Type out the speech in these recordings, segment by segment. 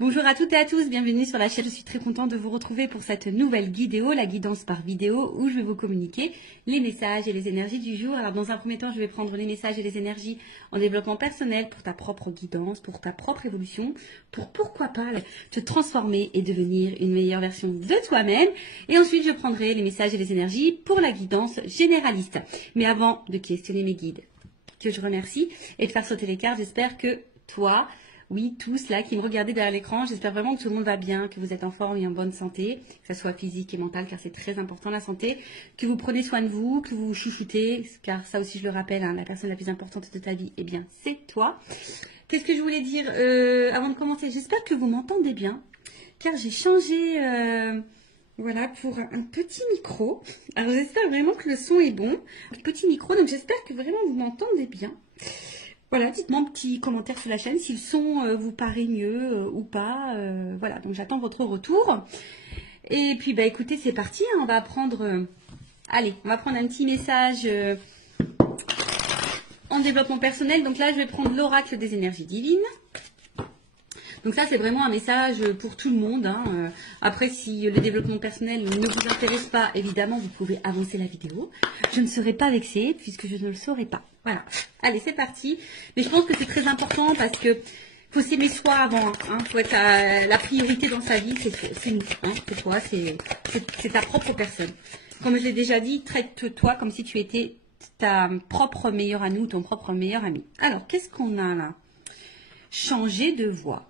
Bonjour à toutes et à tous, bienvenue sur la chaîne. Je suis très contente de vous retrouver pour cette nouvelle vidéo, la guidance par vidéo, où je vais vous communiquer les messages et les énergies du jour. Alors dans un premier temps, je vais prendre les messages et les énergies en développement personnel pour ta propre guidance, pour ta propre évolution, pour pourquoi pas te transformer et devenir une meilleure version de toi-même. Et ensuite, je prendrai les messages et les énergies pour la guidance généraliste. Mais avant de questionner mes guides, que je remercie, et de faire sauter les cartes, j'espère que toi... Oui, tous là qui me regardez derrière l'écran, j'espère vraiment que tout le monde va bien, que vous êtes en forme et en bonne santé, que ce soit physique et mentale, car c'est très important la santé, que vous prenez soin de vous, que vous vous chouchoutez, car ça aussi je le rappelle, hein, la personne la plus importante de ta vie, eh bien c'est toi. Qu'est-ce que je voulais dire avant de commencer? J'espère que vous m'entendez bien, car j'ai changé voilà, pour un petit micro. Alors j'espère vraiment que le son est bon, un petit micro, donc j'espère que vraiment vous m'entendez bien. Voilà, dites-moi un petit commentaire sur la chaîne si le son vous paraît mieux ou pas. Voilà, donc j'attends votre retour. Et puis, bah écoutez, c'est parti. Hein, on va prendre, allez, on va prendre un petit message en développement personnel. Donc là, je vais prendre l'oracle des énergies divines. Donc ça, c'est vraiment un message pour tout le monde. Hein. Après, si le développement personnel ne vous intéresse pas, évidemment, vous pouvez avancer la vidéo. Je ne serai pas vexée puisque je ne le saurai pas. Voilà. Allez, c'est parti. Mais je pense que c'est très important parce que faut s'aimer soi avant. Hein. Faut être la priorité dans sa vie, c'est nous. Hein. C'est toi, c'est ta propre personne. Comme je l'ai déjà dit, traite-toi comme si tu étais ta propre meilleure amie ou ton propre meilleur ami. Alors, qu'est-ce qu'on a là? Changer de voix.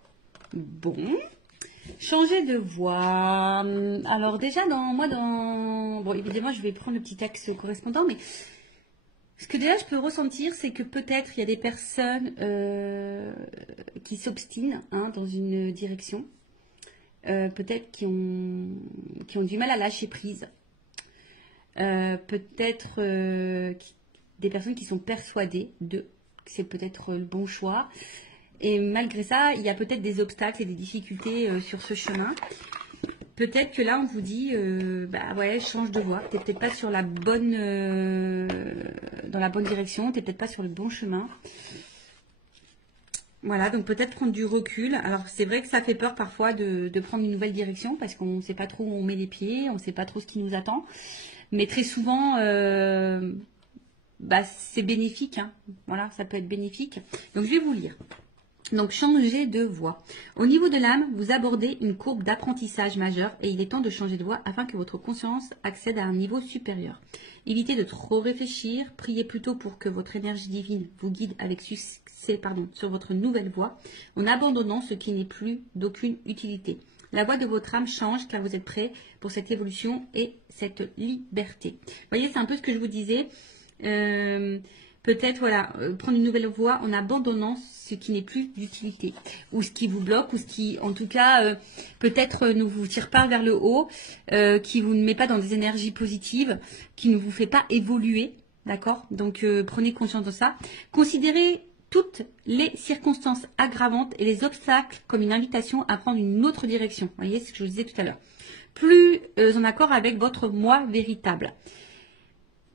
Bon, changer de voix. Alors déjà, bon, évidemment, je vais prendre le petit axe correspondant, mais ce que déjà je peux ressentir, c'est que peut-être il y a des personnes qui s'obstinent dans une direction, peut-être qui ont du mal à lâcher prise, peut-être des personnes qui sont persuadées que c'est peut-être le bon choix. Et malgré ça, il y a peut-être des obstacles et des difficultés sur ce chemin. Peut-être que là, on vous dit, bah ouais, change de voie. T'es peut-être pas sur la bonne, dans la bonne direction. T'es peut-être pas sur le bon chemin. Voilà, donc peut-être prendre du recul. Alors c'est vrai que ça fait peur parfois de prendre une nouvelle direction parce qu'on ne sait pas trop où on met les pieds, on ne sait pas trop ce qui nous attend. Mais très souvent, bah, c'est bénéfique. Hein. Voilà, ça peut être bénéfique. Donc je vais vous lire. Donc, changer de voie. Au niveau de l'âme, vous abordez une courbe d'apprentissage majeure et il est temps de changer de voie afin que votre conscience accède à un niveau supérieur. Évitez de trop réfléchir, priez plutôt pour que votre énergie divine vous guide avec succès sur votre nouvelle voie en abandonnant ce qui n'est plus d'aucune utilité. La voie de votre âme change car vous êtes prêt pour cette évolution et cette liberté. Vous voyez, c'est un peu ce que je vous disais. Peut-être, voilà, prendre une nouvelle voie en abandonnant ce qui n'est plus d'utilité, ou ce qui vous bloque, ou ce qui, en tout cas, peut-être ne vous tire pas vers le haut, qui vous ne met pas dans des énergies positives, qui ne vous fait pas évoluer, d'accord? Donc, prenez conscience de ça. Considérez toutes les circonstances aggravantes et les obstacles comme une invitation à prendre une autre direction. Vous voyez, c'est ce que je vous disais tout à l'heure. Plus en accord avec votre moi véritable.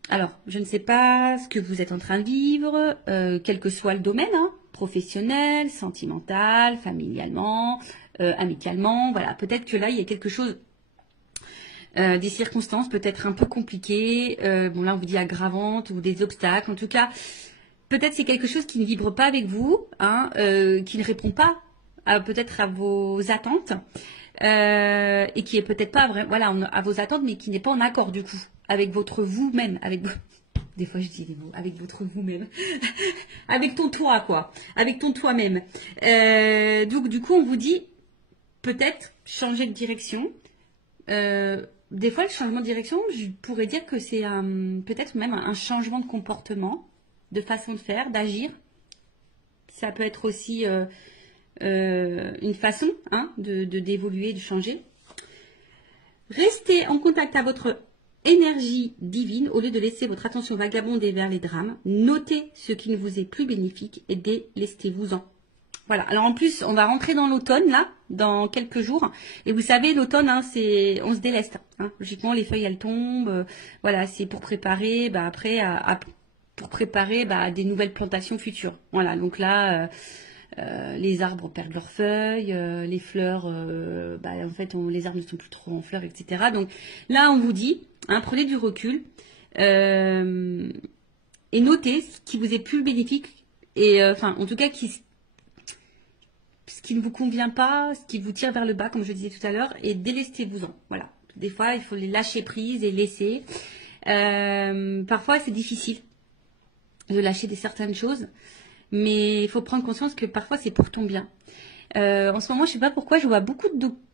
Alors, je ne sais pas ce que vous êtes en train de vivre, quel que soit le domaine, hein, professionnel, sentimental, familialement, amicalement, voilà. Peut-être que là, il y a quelque chose, des circonstances peut-être un peu compliquées, bon là on vous dit aggravantes ou des obstacles, en tout cas, peut-être c'est quelque chose qui ne vibre pas avec vous, hein, qui ne répond pas peut-être à vos attentes, et qui est peut-être pas vrai, voilà, à vos attentes, mais qui n'est pas en accord du coup avec votre vous-même, des fois je dis des mots, avec votre vous-même, avec ton toi quoi, avec ton toi-même. Donc du coup on vous dit peut-être changer de direction. Des fois le changement de direction, je pourrais dire que c'est peut-être même un changement de comportement, de façon de faire, d'agir. Ça peut être aussi une façon d'évoluer, de changer. Restez en contact avec votre énergie divine au lieu de laisser votre attention vagabonder vers les drames. Notez ce qui ne vous est plus bénéfique et délestez-vous-en. Voilà. Alors en plus, on va rentrer dans l'automne là, dans quelques jours. Et vous savez, l'automne, on se déleste. Hein. Logiquement, les feuilles elles tombent. Voilà, c'est pour préparer, après, pour préparer des nouvelles plantations futures. Voilà. Donc là. les arbres perdent leurs feuilles, les fleurs, en fait, les arbres ne sont plus trop en fleurs, etc. Donc là, on vous dit, hein, prenez du recul et notez ce qui vous est plus bénéfique et, en tout cas, ce qui ne vous convient pas, ce qui vous tire vers le bas, comme je disais tout à l'heure, et délestez-vous-en. Voilà. Des fois, il faut les lâcher prise et laisser. Parfois, c'est difficile de lâcher certaines choses, mais il faut prendre conscience que parfois, c'est pour ton bien. En ce moment, je ne sais pas pourquoi, je vois beaucoup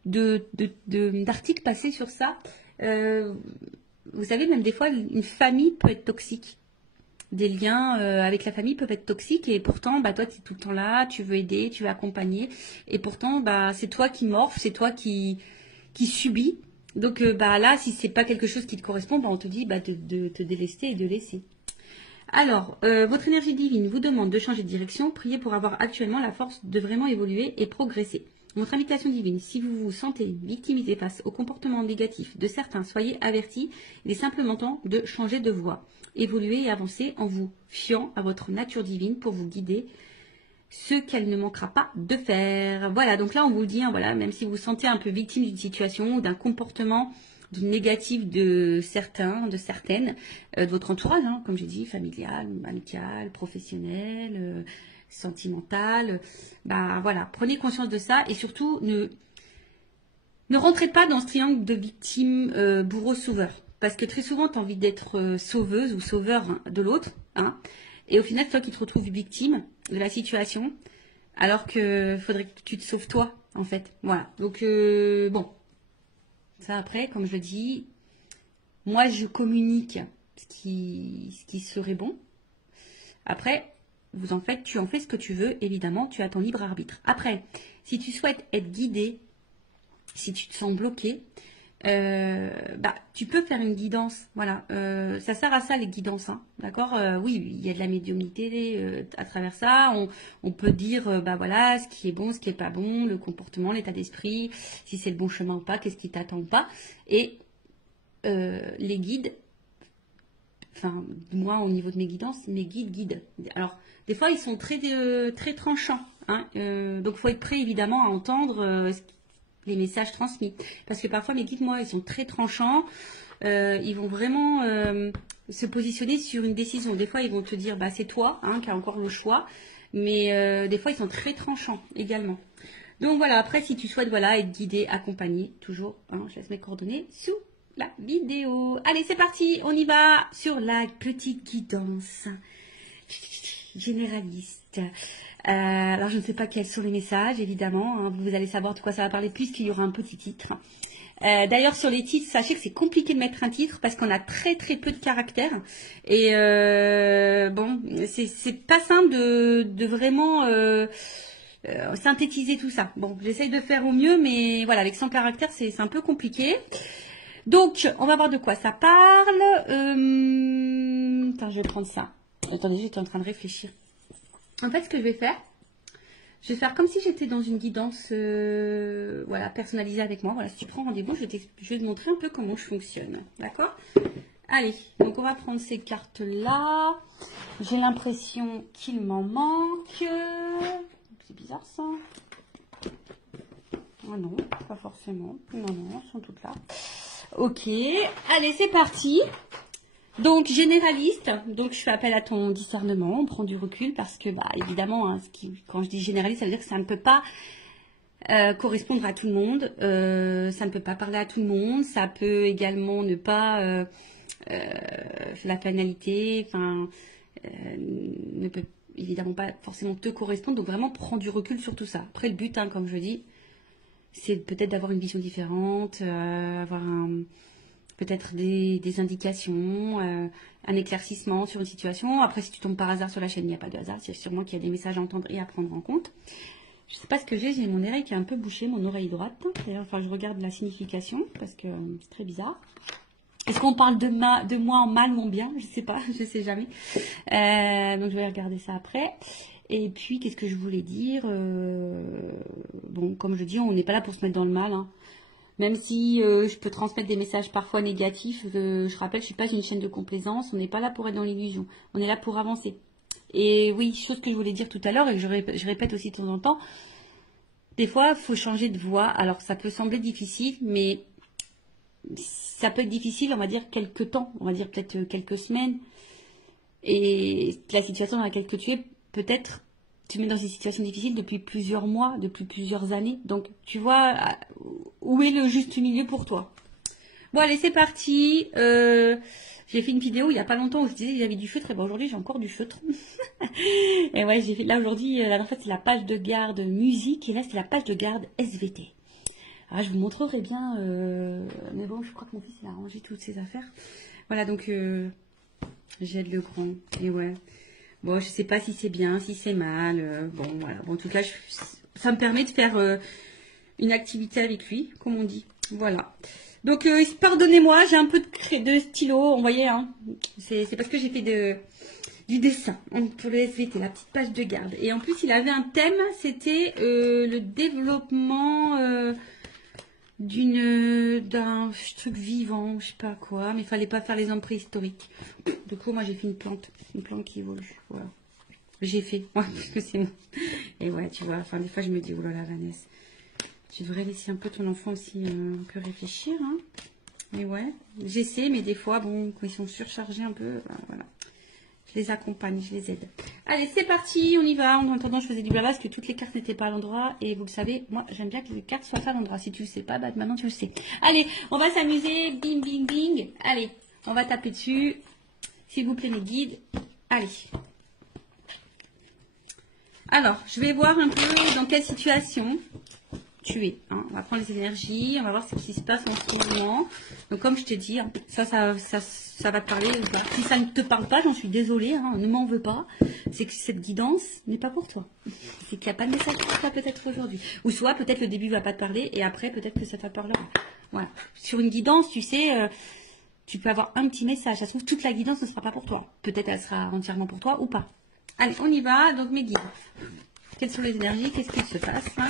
d'articles passer sur ça. Vous savez, même des fois, une famille peut être toxique. Des liens avec la famille peuvent être toxiques et pourtant, toi, tu es tout le temps là, tu veux aider, tu veux accompagner. Et pourtant, c'est toi qui morphes, c'est toi qui subis. Donc là, si c'est pas quelque chose qui te correspond, on te dit de te délester et de laisser. Alors, votre énergie divine vous demande de changer de direction. Priez pour avoir actuellement la force de vraiment évoluer et progresser. Votre invitation divine, si vous vous sentez victimisé face au comportement négatif de certains, soyez avertis. Il est simplement temps de changer de voie. Évoluer et avancer en vous fiant à votre nature divine pour vous guider ce qu'elle ne manquera pas de faire. Voilà, donc là on vous dit, voilà, même si vous vous sentez un peu victime d'une situation ou d'un comportement négatif de certains, de certaines, de votre entourage, hein, comme j'ai dit, familial, amical, professionnel, sentimental, voilà, prenez conscience de ça et surtout ne rentrez pas dans ce triangle de victime, bourreau, sauveur. Parce que très souvent, tu as envie d'être sauveuse ou sauveur de l'autre. Hein, et au final, c'est toi qui te retrouves victime de la situation. Alors que faudrait que tu te sauves toi, en fait. Voilà. Donc, bon. Ça, après, comme je le dis, moi, je communique ce qui serait bon. Après, tu en fais ce que tu veux. Évidemment, tu as ton libre arbitre. Après, si tu souhaites être guidé, si tu te sens bloqué, tu peux faire une guidance, voilà. Ça sert à ça les guidances, hein, d'accord. Oui, il y a de la médiumnité à travers ça. On peut dire, voilà, ce qui est bon, ce qui est pas bon, le comportement, l'état d'esprit, si c'est le bon chemin ou pas, qu'est-ce qui t'attend ou pas. Et les guides, moi au niveau de mes guidances, mes guides. Alors, des fois ils sont très très tranchants, hein, donc il faut être prêt évidemment à entendre les messages transmis. Parce que parfois, mes guides, moi, ils sont très tranchants. Ils vont vraiment se positionner sur une décision. Des fois, ils vont te dire, c'est toi qui as encore le choix. Mais des fois, ils sont très tranchants également. Donc voilà, après, si tu souhaites être guidé, accompagné, toujours, je laisse mes coordonnées sous la vidéo. Allez, c'est parti, on y va sur la petite guidance généraliste. Alors, je ne sais pas quels sont les messages, évidemment. Hein, vous allez savoir de quoi ça va parler puisqu'il y aura un petit titre. D'ailleurs, sur les titres, sachez que c'est compliqué de mettre un titre parce qu'on a très très peu de caractères. Et c'est pas simple de vraiment synthétiser tout ça. Bon, j'essaye de faire au mieux, mais voilà, avec 100 caractères, c'est un peu compliqué. Donc, on va voir de quoi ça parle. Attends, je vais prendre ça. Attendez, j'étais en train de réfléchir. En fait, ce que je vais faire comme si j'étais dans une guidance personnalisée avec moi. Voilà, si tu prends rendez-vous, je vais te montrer un peu comment je fonctionne. D'accord? Allez, donc on va prendre ces cartes-là. J'ai l'impression qu'il m'en manque. C'est bizarre ça. Ah non, pas forcément. Non, elles sont toutes là. Ok, allez, c'est parti. Donc, généraliste, donc je fais appel à ton discernement, on prend du recul parce que, évidemment, quand je dis généraliste, ça veut dire que ça ne peut pas correspondre à tout le monde, ça ne peut pas parler à tout le monde, ça peut également ne pas, la finalité, ne peut évidemment pas forcément te correspondre, donc vraiment prends du recul sur tout ça. Après, le but, comme je dis, c'est peut-être d'avoir une vision différente, avoir peut-être des indications, un éclaircissement sur une situation. Après, si tu tombes par hasard sur la chaîne, il n'y a pas de hasard. C'est sûrement qu'il y a des messages à entendre et à prendre en compte. Je ne sais pas ce que j'ai mon oreille qui est un peu bouchée, mon oreille droite. D'ailleurs, je regarde la signification parce que c'est très bizarre. Est-ce qu'on parle de moi en mal ou en bien? Je ne sais pas, je ne sais jamais. Donc, je vais regarder ça après. Et puis, qu'est-ce que je voulais dire? Bon, comme je dis, on n'est pas là pour se mettre dans le mal, hein. Même si je peux transmettre des messages parfois négatifs, je rappelle, je ne suis pas une chaîne de complaisance, on n'est pas là pour être dans l'illusion, on est là pour avancer. Et oui, chose que je voulais dire tout à l'heure et que je répète aussi de temps en temps, des fois, il faut changer de voie. Alors, ça peut sembler difficile, mais ça peut être difficile, on va dire, quelques temps, on va dire peut-être quelques semaines. Et la situation dans laquelle tu es, peut-être, tu te mets dans une situation difficile depuis plusieurs mois, depuis plusieurs années. Donc, tu vois, où est le juste milieu pour toi? Bon, allez, c'est parti. J'ai fait une vidéo il n'y a pas longtemps où je disais que j'avais du feutre. Et ben aujourd'hui, j'ai encore du feutre. Et ouais, j'ai fait là aujourd'hui, la dernière fois, c'est la page de garde musique. Et là, c'est la page de garde SVT. Alors, je vous montrerai bien. Mais bon, je crois que mon fils, il a rangé toutes ses affaires. Voilà, donc, j'aide le grand. Et ouais. Bon, je sais pas si c'est bien, si c'est mal. Bon, voilà. Bon, en tout cas, ça me permet de faire une activité avec lui, comme on dit. Voilà. Donc, pardonnez-moi, j'ai un peu de stylo, vous voyez, hein. C'est parce que j'ai fait du dessin pour le SVT, la petite page de garde. Et en plus, il avait un thème, c'était le développement d'un truc vivant, je sais pas quoi, mais il fallait pas faire les hommes préhistoriques. Du coup, moi, j'ai fait une plante qui évolue, voilà. J'ai fait, ouais, parce que c'est moi. Et ouais, tu vois, enfin, des fois, je me dis, oh là là, Vanessa. Tu devrais laisser un peu ton enfant aussi un peu réfléchir. Hein. Mais ouais, j'essaie, mais des fois, bon, quand ils sont surchargés un peu, ben, voilà. Je les accompagne, je les aide. Allez, c'est parti, on y va. En attendant, je faisais du blabla parce que toutes les cartes n'étaient pas à l'endroit. Et vous le savez, moi, j'aime bien que les cartes soient à l'endroit. Si tu le sais pas, bah, maintenant tu le sais. Allez, on va s'amuser. Bing, bing, bing. Allez, on va taper dessus. S'il vous plaît, mes guides. Allez. Alors, je vais voir un peu dans quelle situation tu es. Hein. On va prendre les énergies, on va voir ce qui se passe en ce moment. Donc, comme je t'ai dit, hein, ça va te parler. Si ça ne te parle pas, j'en suis désolée, hein, ne m'en veux pas. C'est que cette guidance n'est pas pour toi. C'est qu'il n'y a pas de message pour toi peut-être aujourd'hui. Ou soit peut-être le début ne va pas te parler et après peut-être que ça te parlera. Voilà. Sur une guidance, tu sais, tu peux avoir un petit message. Ça se trouve, toute la guidance ne sera pas pour toi. Peut-être elle sera entièrement pour toi ou pas. Allez, on y va. Donc, mes guides. Quelles sont les énergies? Qu'est-ce qu'il se passe hein?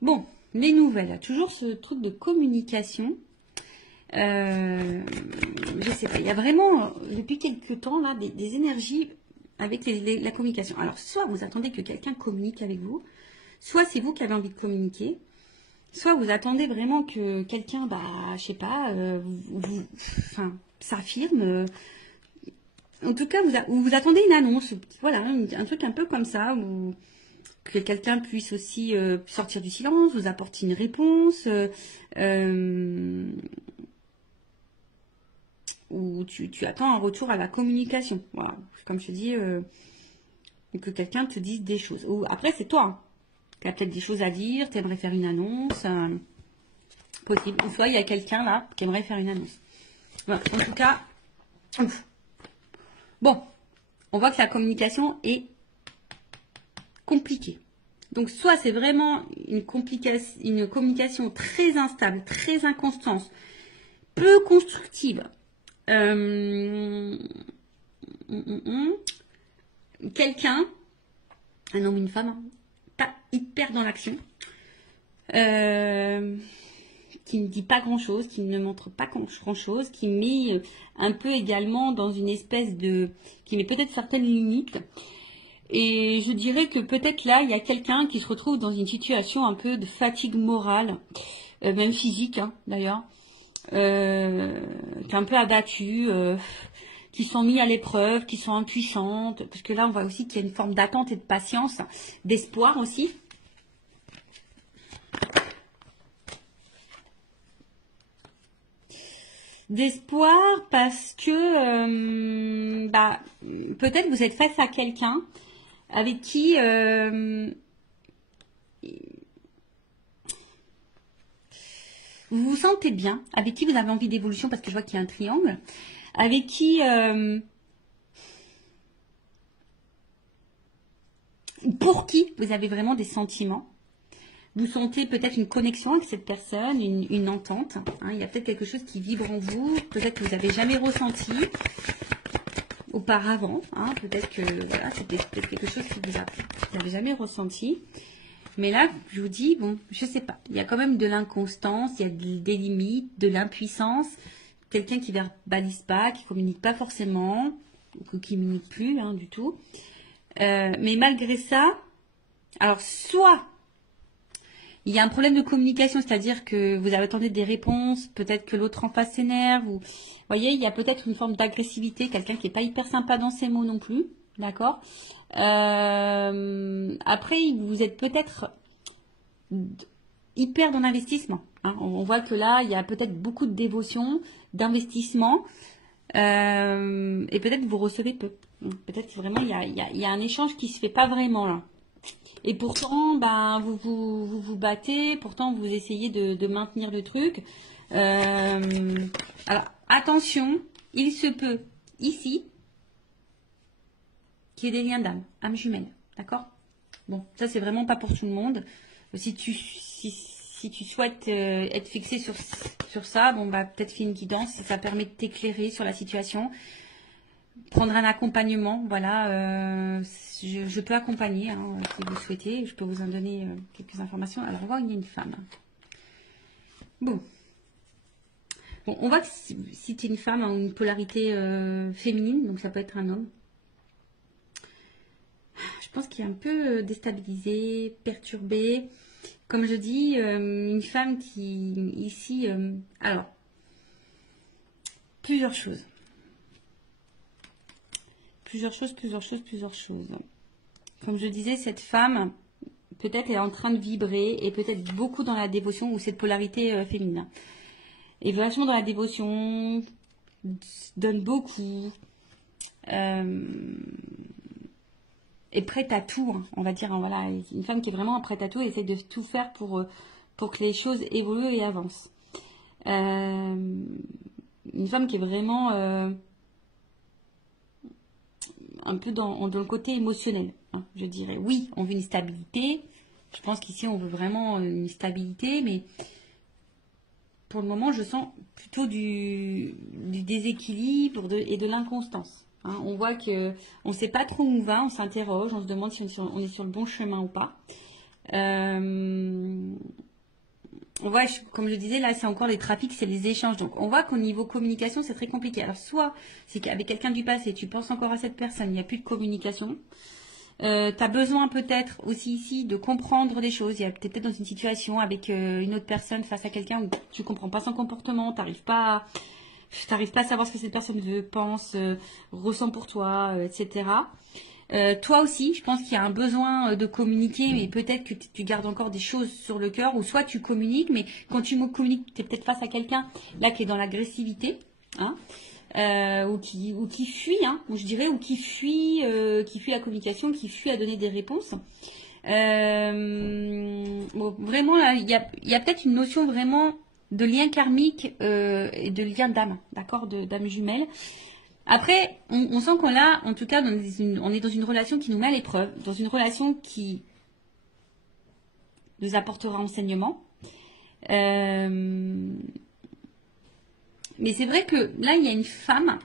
Bon, les nouvelles. Toujours ce truc de communication. Je sais pas. Il y a vraiment, depuis quelques temps, là, des énergies avec la communication. Alors, soit vous attendez que quelqu'un communique avec vous, soit c'est vous qui avez envie de communiquer, soit vous attendez vraiment que quelqu'un, bah, je sais pas, s'affirme. En tout cas, vous attendez une annonce, voilà, un truc un peu comme ça, où que quelqu'un puisse aussi sortir du silence, vous apporter une réponse, ou tu attends un retour à la communication. Voilà, comme je te dis, que quelqu'un te dise des choses. Ou après, c'est toi qui as peut-être des choses à dire, tu aimerais faire une annonce, possible. Ou soit il y a quelqu'un là qui aimerait faire une annonce. Voilà, en tout cas, ouf. Bon, on voit que la communication est compliquée. Donc, soit c'est vraiment une communication très instable, très inconstante, peu constructive. Quelqu'un, un homme, une femme, pas hyper dans l'action, qui ne dit pas grand-chose, qui ne montre pas grand-chose, qui met un peu également dans une espèce de... qui met peut-être certaines limites. Et je dirais que peut-être là, il y a quelqu'un qui se retrouve dans une situation un peu de fatigue morale, même physique hein, d'ailleurs, qui est un peu abattue, qui sont mis à l'épreuve, qui sont impuissantes, parce que là, on voit aussi qu'il y a une forme d'attente et de patience, d'espoir aussi. D'espoir parce que peut-être vous êtes face à quelqu'un avec qui vous vous sentez bien, avec qui vous avez envie d'évolution, parce que je vois qu'il y a un triangle, avec qui pour qui vous avez vraiment des sentiments. Vous sentez peut-être une connexion avec cette personne, une entente. Hein, il y a peut-être quelque chose qui vibre en vous, peut-être que vous n'avez jamais ressenti auparavant. Hein, peut-être que voilà, c'est peut-être quelque chose que vous n'avez jamais ressenti. Mais là, je vous dis, bon, je sais pas. Il y a quand même de l'inconstance, il y a des limites, de l'impuissance quelqu'un qui verbalise pas, qui communique pas forcément, ou qui communique plus du tout. Mais malgré ça, alors soit il y a un problème de communication, c'est-à-dire que vous attendez des réponses, peut-être que l'autre en face s'énerve, ou vous voyez, il y a peut-être une forme d'agressivité, quelqu'un qui n'est pas hyper sympa dans ses mots non plus, d'accord. Après, vous êtes peut-être hyper dans l'investissement. On voit que là, il y a peut-être beaucoup de dévotion, d'investissement, et peut-être vous recevez peu. Peut-être vraiment, il y a un échange qui se fait pas vraiment là. Et pourtant, vous battez, pourtant vous essayez de maintenir le truc. Alors, attention, il se peut ici qu'il y ait des liens d'âme, âme jumelle, d'accord? Bon, ça c'est vraiment pas pour tout le monde. Si tu souhaites être fixé sur ça, peut-être fais une guidance, ça permet de t'éclairer sur la situation. Prendre un accompagnement, voilà, je peux accompagner si vous souhaitez, je peux vous en donner quelques informations. Alors, on voit qu'il y a une femme. Bon, on voit que si tu es une femme en une polarité féminine, donc ça peut être un homme, je pense qu'il est un peu déstabilisé, perturbé. Comme je dis, une femme qui, ici, alors, plusieurs choses. Plusieurs choses. Comme je disais, cette femme, peut-être est en train de vibrer et peut-être beaucoup dans la dévotion ou cette polarité féminine. Et vachement dans la dévotion, donne beaucoup, est prête à tout, on va dire. Voilà, une femme qui est vraiment prête à tout et essaie de tout faire pour que les choses évoluent et avancent. Une femme qui est vraiment... un peu dans le côté émotionnel, je dirais. Oui, on veut une stabilité. Je pense qu'ici, on veut vraiment une stabilité, mais pour le moment, je sens plutôt du déséquilibre et de l'inconstance. On voit qu'on ne sait pas trop où on va, on s'interroge, on se demande si on est sur le bon chemin ou pas. On voit, comme je disais, là, c'est encore les trafics, c'est les échanges. Donc, on voit qu'au niveau communication, c'est très compliqué. Alors, soit c'est qu'avec quelqu'un du passé, tu penses encore à cette personne, il n'y a plus de communication. Tu as besoin peut-être aussi ici de comprendre des choses. Il y a peut-être dans une situation avec une autre personne face à quelqu'un où tu comprends pas son comportement, t'arrives pas à savoir ce que cette personne veut, pense, ressent pour toi, etc. Toi aussi, je pense qu'il y a un besoin de communiquer, mais peut-être que tu gardes encore des choses sur le cœur, ou soit tu communiques, mais quand tu communiques, tu es peut-être face à quelqu'un là qui est dans l'agressivité, ou qui fuit, ou je dirais, ou qui fuit la communication, qui fuit à donner des réponses. Vraiment, là, il y a peut-être une notion vraiment de lien karmique et de lien d'âme, d'accord, d'âme jumelle. Après, on sent qu'on a, en tout cas, on est dans une relation qui nous met à l'épreuve, dans une relation qui nous apportera enseignement. Mais c'est vrai que là, il y a une femme,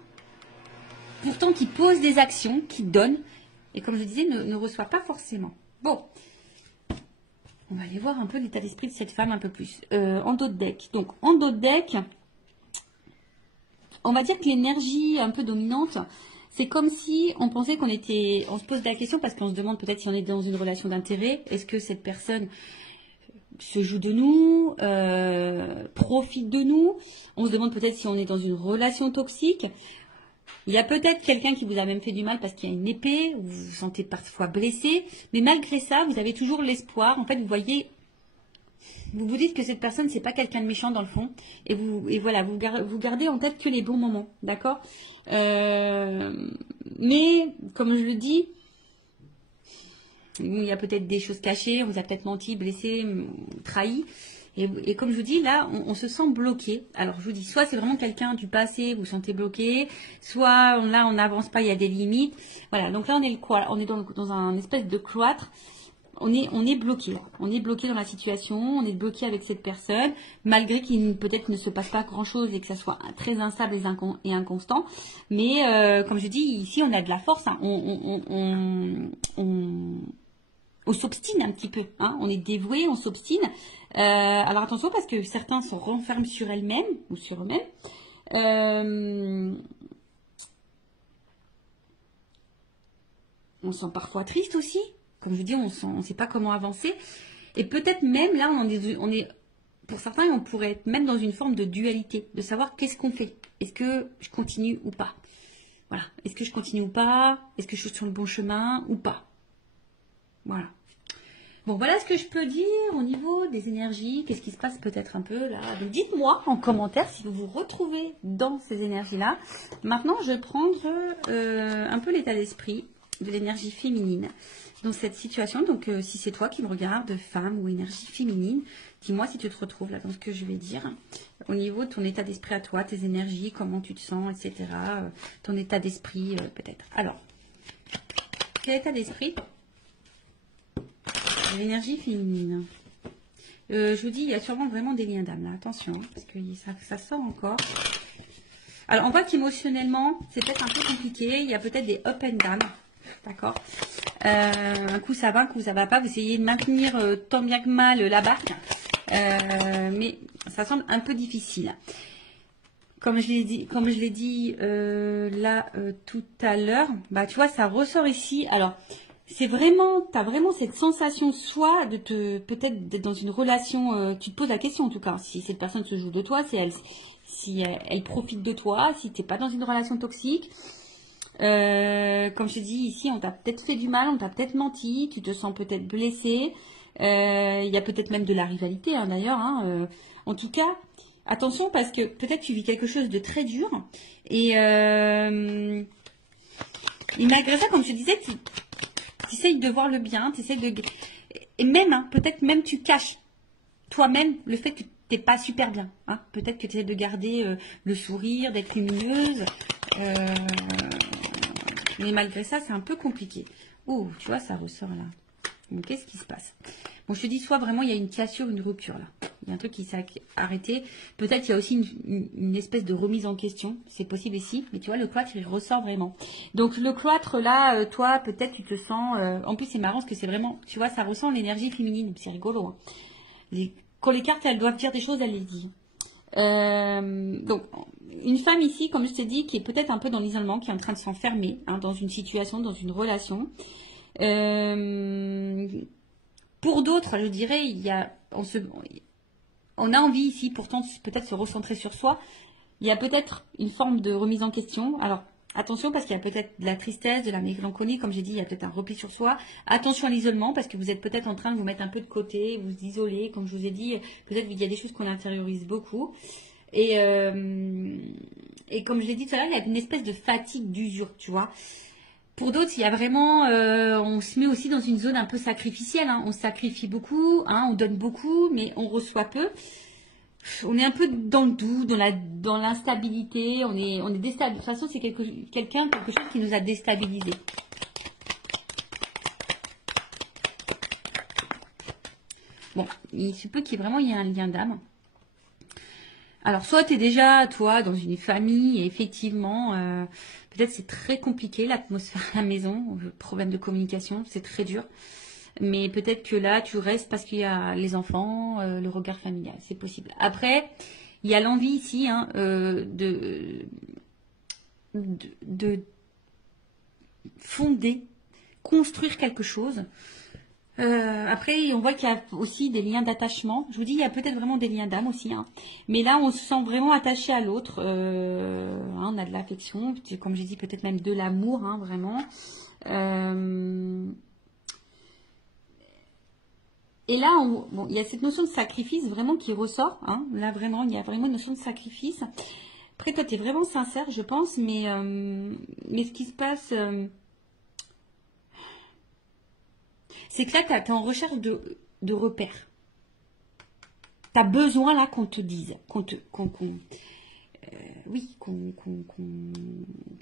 pourtant qui pose des actions, qui donne, et comme je disais, ne reçoit pas forcément. Bon, on va aller voir un peu l'état d'esprit de cette femme un peu plus. En dos de deck. Donc, en dos de deck, on va dire que l'énergie un peu dominante, c'est comme si on pensait on se pose la question parce qu'on se demande peut-être si on est dans une relation d'intérêt. Est-ce que cette personne se joue de nous, profite de nous? On se demande peut-être si on est dans une relation toxique. Il y a peut-être quelqu'un qui vous a même fait du mal parce qu'il y a une épée, vous vous sentez parfois blessé, mais malgré ça, vous avez toujours l'espoir. En fait, vous voyez, vous vous dites que cette personne, c'est pas quelqu'un de méchant dans le fond, et voilà, vous gardez en tête que les bons moments, d'accord. Mais comme je le dis, il y a peut-être des choses cachées, on vous a peut-être menti, blessé, trahi. Et comme je vous dis, là, on se sent bloqué. Alors, je vous dis, soit c'est vraiment quelqu'un du passé, vous vous sentez bloqué, soit là, on n'avance pas, il y a des limites. Voilà, donc là, on est dans un espèce de cloître. On est bloqué là. On est bloqué dans la situation, on est bloqué avec cette personne, malgré qu'il peut-être ne se passe pas grand-chose et que ça soit très instable et inconstant. Mais comme je dis, ici, on a de la force. On s'obstine un petit peu, on est dévoué, on s'obstine. Alors attention parce que certains se renferment sur elles-mêmes ou sur eux-mêmes. On se sent parfois triste aussi. Comme je vous dis, on ne sait pas comment avancer. Et peut-être même, là, on est, pour certains, on pourrait être même dans une forme de dualité, de savoir qu'est-ce qu'on fait. Est-ce que je continue ou pas? Voilà. Est-ce que je continue ou pas? Est-ce que je suis sur le bon chemin ou pas? Voilà. Bon, voilà ce que je peux dire au niveau des énergies. Qu'est-ce qui se passe peut-être un peu là? Donc, dites-moi en commentaire si vous vous retrouvez dans ces énergies-là. Maintenant, je vais prendre un peu l'état d'esprit de l'énergie féminine dans cette situation. Donc, si c'est toi qui me regardes, femme ou énergie féminine, dis-moi si tu te retrouves là dans ce que je vais dire. Au niveau de ton état d'esprit à toi, tes énergies, comment tu te sens, etc. Ton état d'esprit peut-être. Alors, quel état d'esprit? L'énergie féminine. Je vous dis, il y a sûrement vraiment des liens d'âme là. Attention, hein, parce que ça sort encore. Alors, on voit qu'émotionnellement, c'est peut-être un peu compliqué. Il y a peut-être des up and down. D'accord. Un coup ça va, un coup ça va pas. Vous essayez de maintenir tant bien que mal la barque. Mais ça semble un peu difficile. Comme je l'ai dit là tout à l'heure, bah tu vois, ça ressort ici. Alors, c'est vraiment, tu as vraiment cette sensation soit de peut-être d'être dans une relation, tu te poses la question en tout cas, si cette personne se joue de toi, si elle profite de toi, si tu n'es pas dans une relation toxique. Comme je te dis ici, on t'a peut-être fait du mal, on t'a peut-être menti, tu te sens peut-être blessé. Il y a peut-être même de la rivalité hein, d'ailleurs. Hein, en tout cas, attention parce que peut-être tu vis quelque chose de très dur. Et malgré ça, comme je te disais, tu essayes de voir le bien, tu essayes de... Et même, hein, peut-être même tu caches toi-même le fait que tu n'es pas super bien. Hein. Peut-être que tu essaies de garder le sourire, d'être lumineuse. Mais malgré ça, c'est un peu compliqué. Oh, tu vois, ça ressort là. Donc, qu'est-ce qui se passe? Bon, je te dis, soit vraiment il y a une cassure, une rupture là. Il y a un truc qui s'est arrêté. Peut-être il y a aussi une espèce de remise en question. C'est possible ici. Mais tu vois, le cloître, il ressort vraiment. Donc, le cloître là, toi, peut-être tu te sens... en plus, c'est marrant parce que c'est vraiment... Tu vois, ça ressent l'énergie féminine. C'est rigolo. Hein. Quand les cartes, elles doivent dire des choses, elles les disent. Donc, une femme ici, comme je t'ai dit, qui est peut-être un peu dans l'isolement, qui est en train de s'enfermer hein, dans une situation, dans une relation. Pour d'autres, je dirais, on a envie ici, pourtant, peut-être se recentrer sur soi. Il y a peut-être une forme de remise en question. Alors, attention, parce qu'il y a peut-être de la tristesse, de la mélancolie, comme j'ai dit, il y a peut-être un repli sur soi. Attention à l'isolement, parce que vous êtes peut-être en train de vous mettre un peu de côté, vous isoler, comme je vous ai dit, peut-être qu'il y a des choses qu'on intériorise beaucoup. Et comme je l'ai dit tout à l'heure, il y a une espèce de fatigue, d'usure, tu vois. Pour d'autres, il y a vraiment, on se met aussi dans une zone un peu sacrificielle. Hein. On sacrifie beaucoup, hein, on donne beaucoup, mais on reçoit peu. On est un peu dans le doute, dans l'instabilité. On est déstabilisé. De toute façon, c'est quelque chose qui nous a déstabilisés. Bon, il se peut qu'il y ait un lien d'âme. Alors, soit tu es déjà, toi, dans une famille, et effectivement, peut-être c'est très compliqué, l'atmosphère à la maison, le problème de communication, c'est très dur. Mais peut-être que là, tu restes parce qu'il y a les enfants, le regard familial, c'est possible. Après, il y a l'envie ici hein, de fonder, construire quelque chose. Après, on voit qu'il y a aussi des liens d'attachement. Je vous dis, il y a peut-être vraiment des liens d'âme aussi. Hein. Mais là, on se sent vraiment attaché à l'autre. Hein, on a de l'affection, comme j'ai dit, peut-être même de l'amour, hein, vraiment. Et là, bon, il y a cette notion de sacrifice vraiment qui ressort. Hein. Là, vraiment, il y a vraiment une notion de sacrifice. Après, toi, tu es vraiment sincère, je pense. Mais ce qui se passe... c'est que là, tu es en recherche de repères. Tu as besoin là qu'on te dise, oui, comme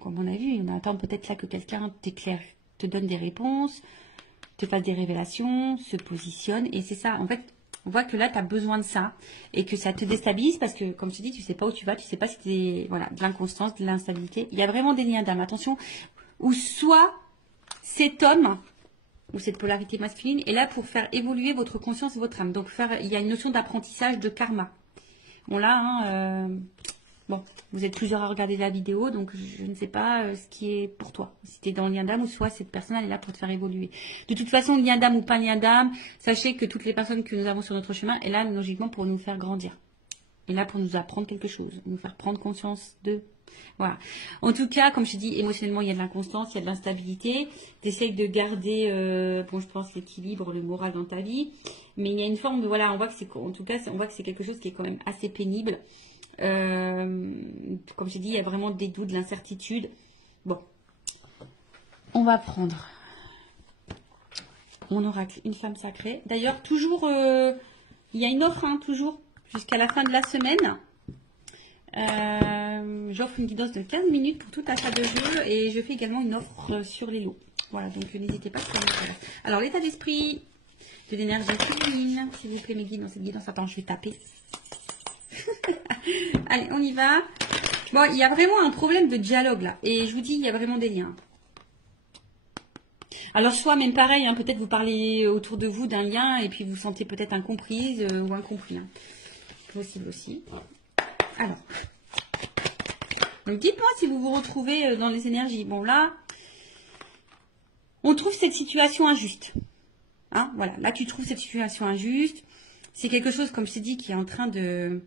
on a vu, on attend peut-être là que quelqu'un t'éclaire, te donne des réponses, te fasse des révélations, se positionne. Et c'est ça, en fait, on voit que là, tu as besoin de ça et que ça te déstabilise parce que, comme je te dis, tu sais pas où tu vas, tu sais pas si c'est voilà, de l'inconstance, de l'instabilité. Il y a vraiment des liens d'âme, attention, ou soit cet homme ou cette polarité masculine est là pour faire évoluer votre conscience et votre âme. Donc, il y a une notion d'apprentissage de karma. Bon, là, hein, Bon, vous êtes plusieurs à regarder la vidéo, donc je ne sais pas ce qui est pour toi. Si tu es dans le lien d'âme ou soit cette personne elle est là pour te faire évoluer. De toute façon, lien d'âme ou pas lien d'âme, sachez que toutes les personnes que nous avons sur notre chemin est là logiquement pour nous faire grandir. Et là pour nous apprendre quelque chose, nous faire prendre conscience de... Voilà. En tout cas, comme je dis, émotionnellement, il y a de l'inconstance, il y a de l'instabilité. Tu essayes de garder, bon, je pense, l'équilibre, le moral dans ta vie. Mais il y a une forme de... Voilà, on voit que c'est... En tout cas, on voit que c'est quelque chose qui est quand même assez pénible. Comme j'ai dit, il y a vraiment des doutes, de l'incertitude. Bon, on va prendre mon oracle, une femme sacrée. D'ailleurs, toujours, il y a une offre, hein, toujours, jusqu'à la fin de la semaine. J'offre une guidance de 15 minutes pour tout achat de jeu et je fais également une offre sur les lots. Voilà, donc n'hésitez pas. Alors, l'état d'esprit de l'énergie féminine, s'il vous plaît, mes guides dans cette guidance. Attends, je vais taper. Allez, on y va. Bon, il y a vraiment un problème de dialogue là. Et je vous dis, il y a vraiment des liens. Alors, soit même pareil, hein, peut-être vous parlez autour de vous d'un lien et puis vous sentez peut-être incomprise ou incompris. Hein. Possible aussi. Alors. Donc, dites-moi si vous vous retrouvez dans les énergies. Bon, là, on trouve cette situation injuste. Hein, voilà, là, tu trouves cette situation injuste. C'est quelque chose, comme je t'ai dit, qui est en train de...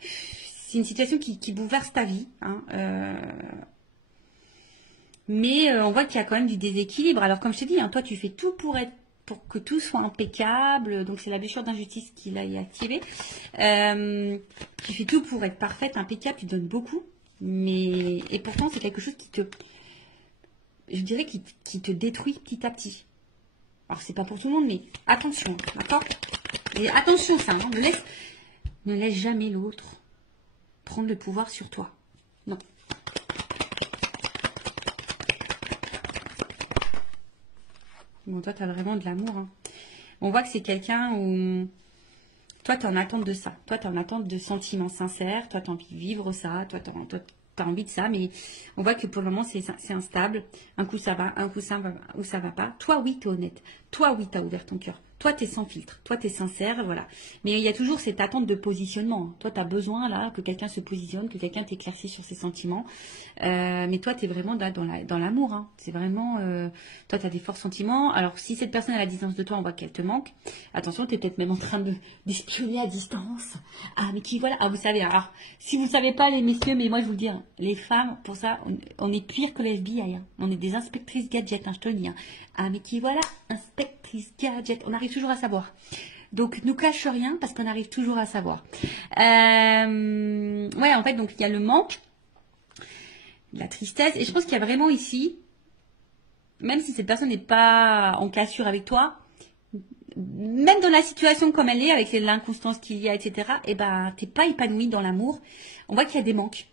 C'est une situation qui bouleverse ta vie. Hein, mais on voit qu'il y a quand même du déséquilibre. Alors, comme je t'ai dit, hein, toi, tu fais tout pour que tout soit impeccable. Donc, c'est la blessure d'injustice qui l'a activée. Tu fais tout pour être parfaite, impeccable. Tu donnes beaucoup. Et pourtant, c'est quelque chose je dirais, qui te détruit petit à petit. Alors, c'est pas pour tout le monde, mais attention, d'accord? Et attention, ça, hein, ne laisse jamais l'autre prendre le pouvoir sur toi. Non. Bon, toi, tu as vraiment de l'amour. Hein. On voit que c'est quelqu'un où... Toi, tu es en attente de ça. Toi, tu es en attente de sentiments sincères. Toi, tu as envie de vivre ça. Toi, tu as envie de ça. Mais on voit que pour le moment, c'est instable. Un coup, ça va. Un coup, ça va pas. Toi, oui, tu es honnête. Toi, oui, tu as ouvert ton cœur. Toi, tu es sans filtre. Toi, tu es sincère. Voilà. Mais il y a toujours cette attente de positionnement. Toi, tu as besoin là que quelqu'un se positionne, que quelqu'un t'éclaircisse sur ses sentiments. Mais toi, tu es vraiment là dans l'amour. Hein. C'est vraiment... toi, tu as des forts sentiments. Alors, si cette personne est à la distance de toi, on voit qu'elle te manque. Attention, tu es peut-être même en train d'espionner à distance. Ah, mais qui voilà. Ah, vous savez. Alors, si vous ne savez pas, les messieurs, mais moi, je vous le dis, hein, les femmes, pour ça, on est pire que les FBI. Hein. On est des inspectrices gadgets, hein, je te le dis. Hein. Ah, mais qui voilà, inspectrice gadget. On arrive toujours à savoir. Donc, nous cache rien parce qu'on arrive toujours à savoir. Ouais, en fait, donc, il y a le manque, la tristesse. Et je pense qu'il y a vraiment ici, même si cette personne n'est pas en cassure avec toi, même dans la situation comme elle est, avec l'inconstance qu'il y a, etc., eh ben, t'es pas épanoui dans l'amour. On voit qu'il y a des manques.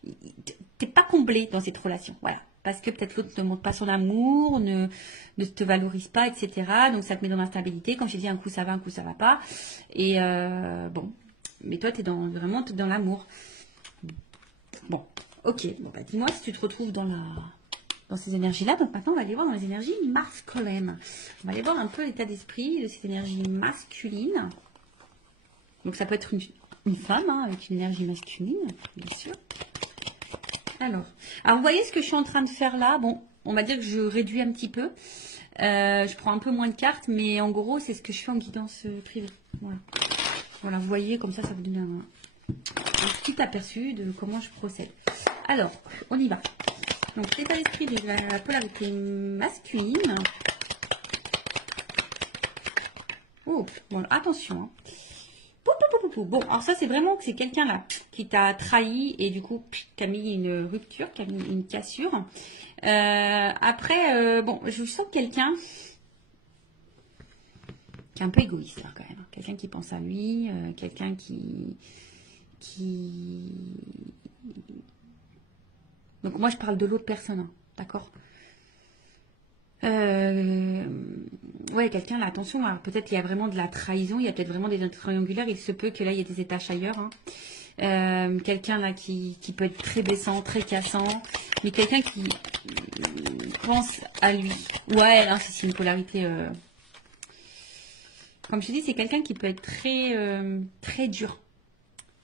T'es pas comblé dans cette relation. Voilà. Parce que peut-être l'autre ne montre pas son amour, ne te valorise pas, etc. Donc ça te met dans l'instabilité. Comme j'ai dit, un coup ça va, un coup ça va pas. Et bon. Mais toi, t'es vraiment dans l'amour. Bon. Ok. Bon, bah, dis-moi si tu te retrouves dans ces énergies-là. Donc maintenant, on va aller voir dans les énergies masculines. On va aller voir un peu l'état d'esprit de cette énergie masculine. Donc ça peut être une femme hein, avec une énergie masculine, bien sûr. Alors, vous voyez ce que je suis en train de faire là? Bon, on va dire que je réduis un petit peu. Je prends un peu moins de cartes, mais en gros, c'est ce que je fais en guidance privée. Voilà. Voilà, vous voyez, comme ça vous donne un petit aperçu de comment je procède. Alors, on y va. Donc, l'état d'esprit de la polarité masculine. Oh, bon, attention. Hein. Bon, alors ça, c'est vraiment que c'est quelqu'un là qui t'a trahi et du coup, qui a mis une rupture, qui a mis une cassure. Après, bon, je sens quelqu'un qui est un peu égoïste là quand même. Quelqu'un qui pense à lui, quelqu'un qui... Donc moi, je parle de l'autre personne, hein, d'accord? Ouais, quelqu'un là, attention, peut-être il y a vraiment de la trahison, il y a peut-être vraiment des triangulaires, il se peut que là il y ait des étages ailleurs. Hein. Quelqu'un là qui peut être très baissant, très cassant, mais quelqu'un qui pense à lui. Ouais, là c'est une polarité. Comme je dis, c'est quelqu'un qui peut être très dur.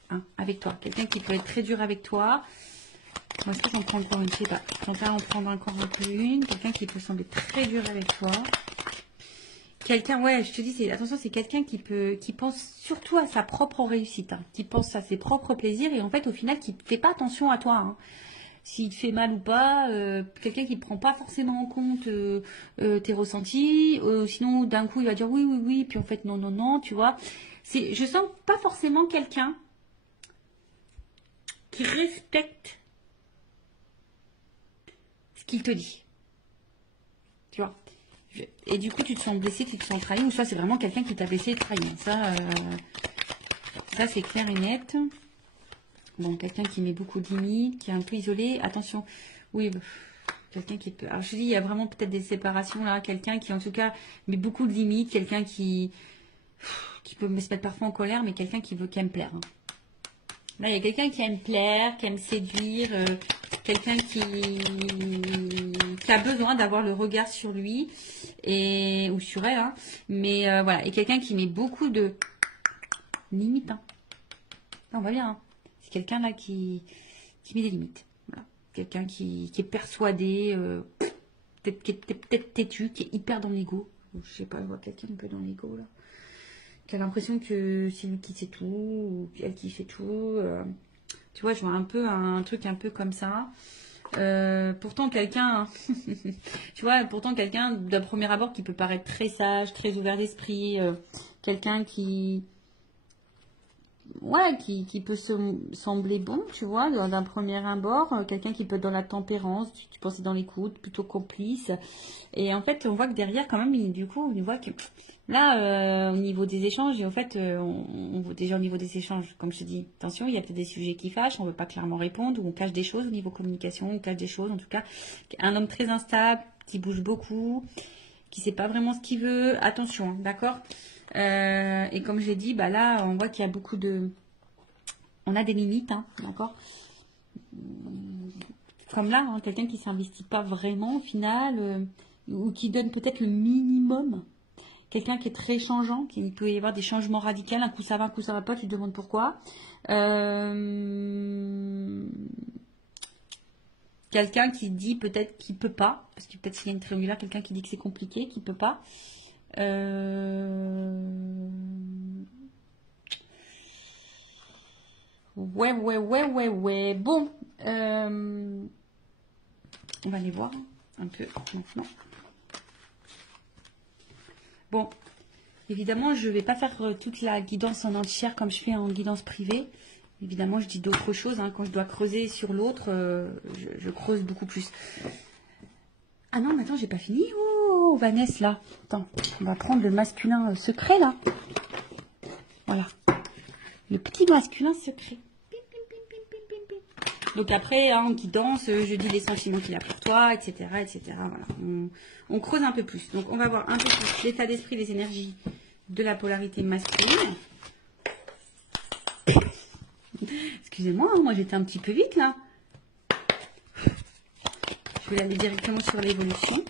hein, avec toi. Quelqu'un qui peut être très dur avec toi. Moi, est-ce que j'en prends encore une? Je sais pas. Je préfère en prendre encore un peu une. Quelqu'un qui peut sembler très dur avec toi. Quelqu'un, ouais, je te dis, attention, c'est quelqu'un qui pense surtout à sa propre réussite, hein, qui pense à ses propres plaisirs et en fait, au final, qui ne fait pas attention à toi, hein. S'il te fait mal ou pas, quelqu'un qui ne prend pas forcément en compte tes ressentis, sinon d'un coup il va dire oui, oui, oui, puis en fait non, non, non, tu vois. Je sens pas forcément quelqu'un qui respecte ce qu'il te dit, tu vois. Et du coup tu te sens blessé, tu te sens trahi, ou soit c'est vraiment quelqu'un qui t'a blessé et trahi. Ça c'est clair et net. Bon, quelqu'un qui met beaucoup de limites, qui est un peu isolé. Attention, oui, quelqu'un qui peut... Alors, je dis, il y a vraiment peut-être des séparations là. Quelqu'un qui, en tout cas, met beaucoup de limites. Quelqu'un qui peut me se mettre parfois en colère, mais quelqu'un qui aime plaire, hein. Là, il y a quelqu'un qui aime plaire, qui aime séduire. Quelqu'un qui a besoin d'avoir le regard sur lui ou sur elle. Hein. Mais voilà, et quelqu'un qui met beaucoup de limites. Hein. Là, on va bien, hein. C'est quelqu'un là qui met des limites. Voilà. Quelqu'un qui est persuadé, qui est peut-être têtu, qui est hyper dans l'ego. Je sais pas, je vois quelqu'un un peu dans l'ego là. Qui a l'impression que c'est lui qui sait tout, ou elle qui fait tout. Tu vois, je vois un peu un truc un peu comme ça. Pourtant quelqu'un, tu vois, pourtant quelqu'un d'un premier abord qui peut paraître très sage, très ouvert d'esprit, quelqu'un qui peut sembler bon, tu vois, d'un premier abord, quelqu'un qui peut être dans la tempérance, tu pensais dans l'écoute, plutôt complice. Et en fait, on voit que derrière, quand même, du coup, on voit que là, au niveau des échanges, et en fait, on voit déjà au niveau des échanges, comme je te dis, attention, il y a peut-être des sujets qui fâchent, on ne veut pas clairement répondre, ou on cache des choses au niveau communication, on cache des choses, en tout cas, un homme très instable, qui bouge beaucoup, qui ne sait pas vraiment ce qu'il veut, attention, hein, d'accord? Et comme j'ai dit, bah là, on voit qu'il y a beaucoup de... On a des limites, hein, d'accord? Comme là, hein, quelqu'un qui ne s'investit pas vraiment au final, ou qui donne peut-être le minimum. Quelqu'un qui est très changeant, qui peut y avoir des changements radicaux, un coup ça va, un coup ça va pas, tu te demandes pourquoi. Quelqu'un qui dit peut-être qu'il peut pas, parce que peut-être s'il y a une triangulaire, quelqu'un qui dit que c'est compliqué, qu'il peut pas. Ouais. Bon, on va aller voir un peu maintenant. Bon, évidemment, je ne vais pas faire toute la guidance en entière comme je fais en guidance privée. Évidemment, je dis d'autres choses, hein. Quand je dois creuser sur l'autre, je creuse beaucoup plus. Ah non, mais attends, j'ai pas fini. Oh, Vanessa, là. Attends, on va prendre le masculin secret, là. Voilà. Le petit masculin secret. Donc après, hein, en guidance, je dis les sentiments qu'il a pour toi, etc. etc. Voilà. On creuse un peu plus. Donc on va voir un peu plus l'état d'esprit, les énergies de la polarité masculine. Excusez-moi, hein, moi j'étais un petit peu vite là. Je vais aller directement sur l'évolution.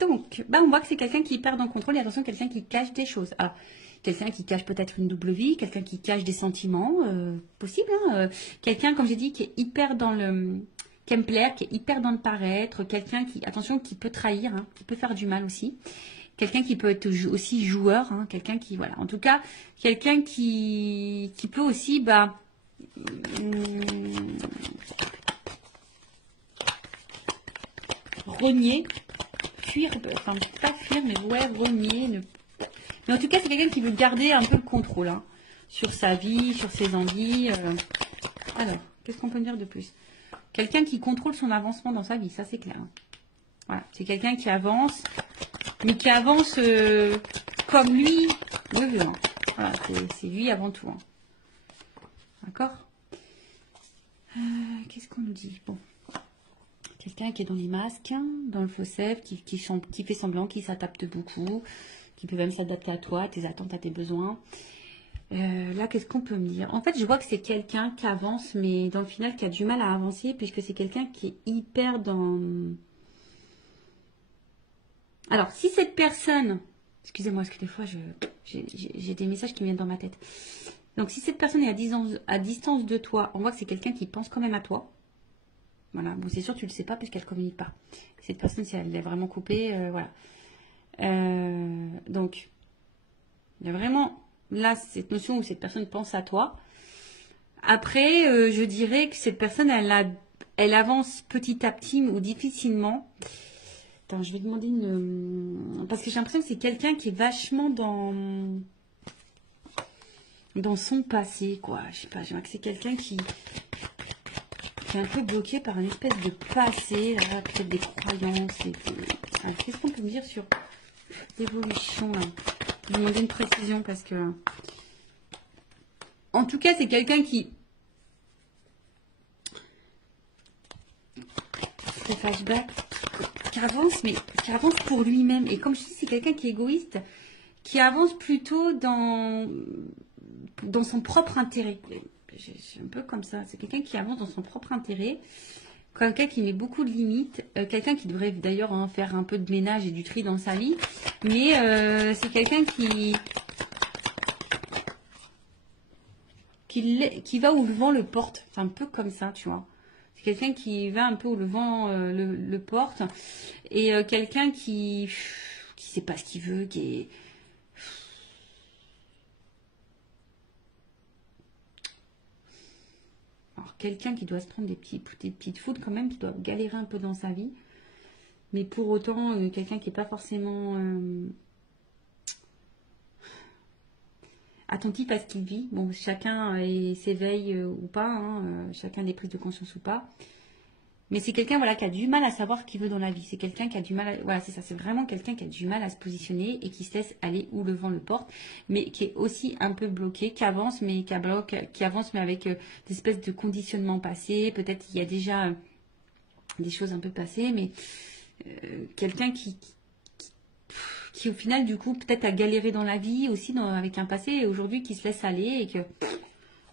Donc, bah, on voit que c'est quelqu'un qui perd en contrôle et attention, quelqu'un qui cache des choses. Alors, quelqu'un qui cache peut-être une double vie, quelqu'un qui cache des sentiments, possible. Hein, quelqu'un, comme j'ai dit, qui est hyper dans le... qui aime plaire, qui est hyper dans le paraître. Quelqu'un qui, attention, qui peut trahir, hein, qui peut faire du mal aussi. Quelqu'un qui peut être aussi joueur, hein, quelqu'un qui, voilà. En tout cas, quelqu'un qui peut aussi, bah... renier, fuir, enfin pas fuir, mais ouais, renier. Mais en tout cas, c'est quelqu'un qui veut garder un peu le contrôle, hein, sur sa vie, sur ses envies. Alors, qu'est-ce qu'on peut dire de plus? Quelqu'un qui contrôle son avancement dans sa vie, ça c'est clair. Hein. Voilà, c'est quelqu'un qui avance, mais qui avance comme lui le veut. Hein. Voilà, c'est lui avant tout. Hein. D'accord? Qu'est-ce qu'on nous dit? Bon. Quelqu'un qui est dans les masques, dans le faux self, qui fait semblant, qui s'adapte beaucoup, qui peut même s'adapter à toi, à tes attentes, à tes besoins. Là, qu'est-ce qu'on peut me dire? En fait, je vois que c'est quelqu'un qui avance, mais dans le final, qui a du mal à avancer, puisque c'est quelqu'un qui est hyper dans... Alors, si cette personne... Excusez-moi, parce que des fois, j'ai des messages qui me viennent dans ma tête. Donc, si cette personne est à distance de toi, on voit que c'est quelqu'un qui pense quand même à toi. Voilà, bon, c'est sûr, tu ne le sais pas puisqu'elle ne communique pas. Cette personne, si elle est vraiment coupée, voilà. Donc, il y a vraiment là cette notion où cette personne pense à toi. Après, je dirais que cette personne, elle avance petit à petit ou difficilement. Attends, je vais demander une... Parce que j'ai l'impression que c'est quelqu'un qui est vachement dans son passé, quoi. Je sais pas, j'ai l'impression que c'est quelqu'un qui est un peu bloqué par une espèce de passé, peut-être des croyances. Alors, qu'est-ce qu'on peut me dire sur l'évolution, là? Je vais demander une précision parce que... En tout cas, c'est quelqu'un qui... C'est flashback. Qui avance, mais qui avance pour lui-même. Et comme je dis, c'est quelqu'un qui est égoïste, qui avance plutôt dans son propre intérêt. C'est un peu comme ça. C'est quelqu'un qui avance dans son propre intérêt. Quelqu'un qui met beaucoup de limites. Quelqu'un qui devrait d'ailleurs faire un peu de ménage et du tri dans sa vie. Mais c'est quelqu'un qui va où le vent le porte. C'est un peu comme ça, tu vois. C'est quelqu'un qui va un peu où le vent le porte. Et quelqu'un qui sait pas ce qu'il veut, qui est... Alors, quelqu'un qui doit se prendre des petites fautes quand même, qui doit galérer un peu dans sa vie. Mais pour autant, quelqu'un qui n'est pas forcément attentif à ce qu'il vit. Bon, chacun s'éveille ou pas, hein, chacun des prises de conscience ou pas. Mais c'est quelqu'un voilà, qui a du mal à savoir ce qu'il veut dans la vie. C'est quelqu'un qui a du mal Voilà, c'est ça. C'est vraiment quelqu'un qui a du mal à se positionner et qui se laisse aller où le vent le porte. Mais qui est aussi un peu bloqué, qui avance, mais qui avance, mais avec des espèces de conditionnements passés. Peut-être qu'il y a déjà des choses un peu passées, mais quelqu'un qui au final, du coup, peut-être a galéré dans la vie aussi avec un passé et aujourd'hui qui se laisse aller et que...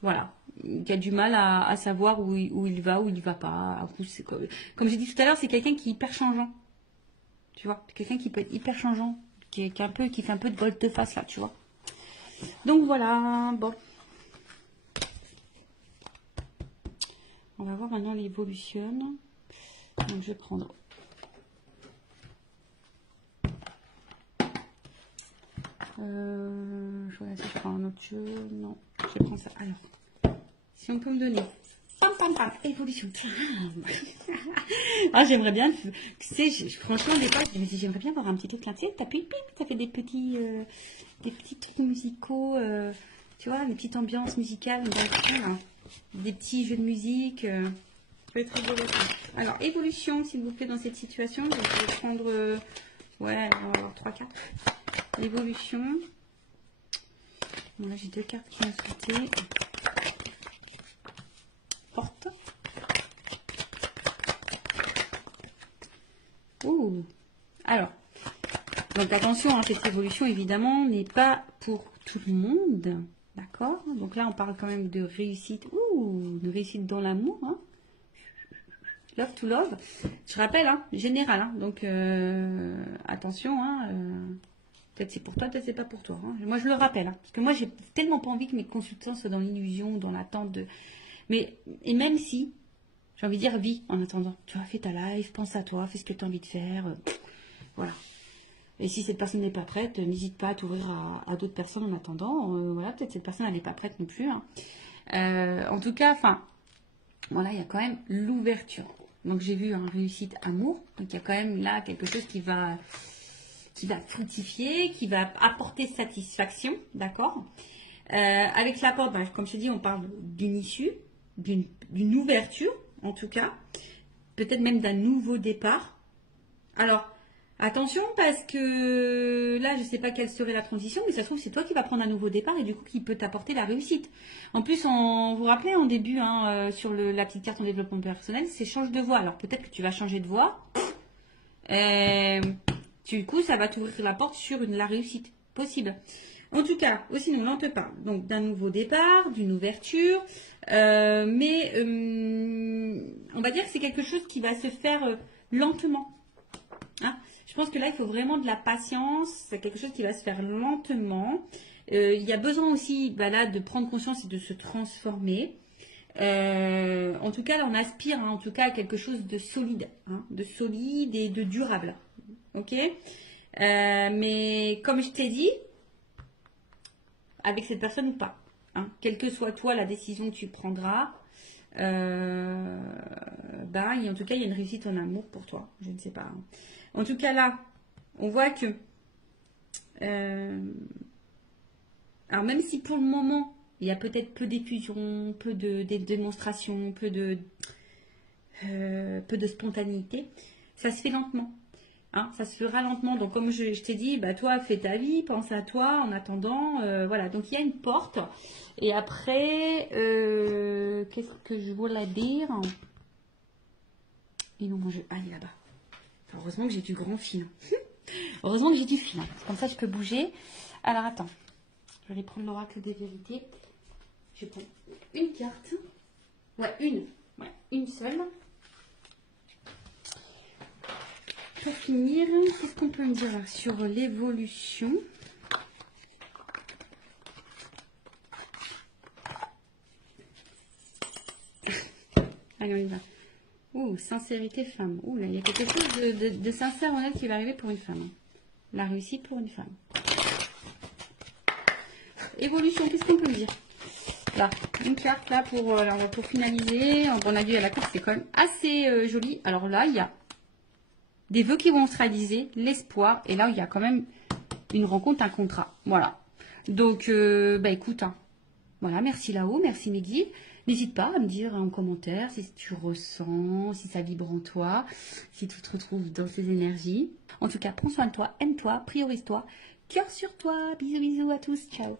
Voilà, qui a du mal à savoir où il va, où il ne va pas. Comme j'ai dit tout à l'heure, c'est quelqu'un qui est hyper changeant. Tu vois, quelqu'un qui peut être hyper changeant, qui fait un peu de volte-face là, tu vois. Donc voilà, bon. On va voir maintenant l'évolution. Donc je vais prendre... je vois si je prends un autre jeu. Non, je prends ça. Alors, si on peut me donner... Évolution. Ah, j'aimerais bien, tu sais, franchement, des fois, je me dis, j'aimerais bien avoir un petit éclat. Tu sais, t'appuies, ça fait des petits trucs musicaux, tu vois, des petites ambiances musicales, des petits jeux de musique. Ça va être rigolo. Alors, évolution, s'il vous plaît, dans cette situation. Donc, je vais prendre, ouais, on va avoir 3 cartes. L'évolution. Bon, là, j'ai 2 cartes qui m'ont sauté. Porte. Ouh. Alors, donc attention, hein, cette évolution évidemment n'est pas pour tout le monde, d'accord? Donc là, on parle quand même de réussite, de réussite dans l'amour, hein. Love to love. Je rappelle, hein, général, hein, donc attention, hein, peut-être c'est pour toi, peut-être c'est pas pour toi. Hein. Moi, je le rappelle, hein, parce que moi, j'ai tellement pas envie que mes consultants soient dans l'illusion, dans l'attente de... Mais, et même si, j'ai envie de dire, vis en attendant. Tu vois, fais ta live, pense à toi, fais ce que tu as envie de faire. Voilà. Et si cette personne n'est pas prête, n'hésite pas à t'ouvrir à d'autres personnes en attendant. Voilà, peut-être cette personne, elle n'est pas prête non plus. Hein. En tout cas, enfin, voilà, il y a quand même l'ouverture. Donc, j'ai vu réussite amour. Donc, il y a quand même là quelque chose qui va fructifier, qui va apporter satisfaction. D'accord. Avec la porte, comme je te dis, on parle d'une issue, d'une ouverture, en tout cas. Peut-être même d'un nouveau départ. Alors, attention, parce que là, je ne sais pas quelle serait la transition, mais ça se trouve, c'est toi qui vas prendre un nouveau départ et du coup, qui peut t'apporter la réussite. En plus, vous vous rappelez en début, sur la petite carte en développement personnel, c'est change de voie. Alors, peut-être que tu vas changer de voie. Du coup, ça va t'ouvrir la porte sur la réussite possible. En tout cas, aussi, nous, là, on te parle donc d'un nouveau départ, d'une ouverture, mais on va dire que c'est quelque chose qui va se faire lentement. Hein, je pense que là, il faut vraiment de la patience. C'est quelque chose qui va se faire lentement. Il y a besoin aussi bah, là, de prendre conscience et de se transformer. En tout cas, là, on aspire en tout cas à quelque chose de solide, hein, de solide et de durable. Ok. Mais comme je t'ai dit, avec cette personne ou pas, hein, quelle que soit toi la décision que tu prendras, bah, en tout cas, il y a une réussite en amour pour toi. Je ne sais pas. Hein. En tout cas, là, on voit que, alors même si pour le moment, il y a peut-être peu d'effusion, peu de démonstration, peu de spontanéité, ça se fait lentement. Hein, ça se fera lentement. Donc, comme je t'ai dit, bah, toi, fais ta vie, pense à toi en attendant. Voilà. Donc, il y a une porte. Et après, qu'est-ce que je voulais dire? Ils l'ont mangé. Ah, il est là-bas. Heureusement que j'ai du grand fil. Heureusement que j'ai du fil. Comme ça, je peux bouger. Alors, attends. Je vais prendre l'oracle des vérités. Je prends une carte. Ouais, une. Ouais, une seule. Pour finir, qu'est-ce qu'on peut me dire sur l'évolution? Allez, on y va. Ouh, sincérité femme. Ouh, là, il y a quelque chose de sincère, honnête qui va arriver pour une femme. La réussite pour une femme. Évolution, qu'est-ce qu'on peut me dire? Là, une carte là pour finaliser. On a vu à la carte, c'est quand même assez joli. Alors là, il y a des vœux qui vont se réaliser, l'espoir, et là, il y a quand même une rencontre, un contrat. Voilà. Donc, bah écoute, hein, voilà, merci là-haut, merci mes guides. N'hésite pas à me dire en commentaire si tu ressens, si ça vibre en toi, si tu te retrouves dans ces énergies. En tout cas, prends soin de toi, aime-toi, priorise-toi, cœur sur toi. Bisous, bisous à tous, ciao.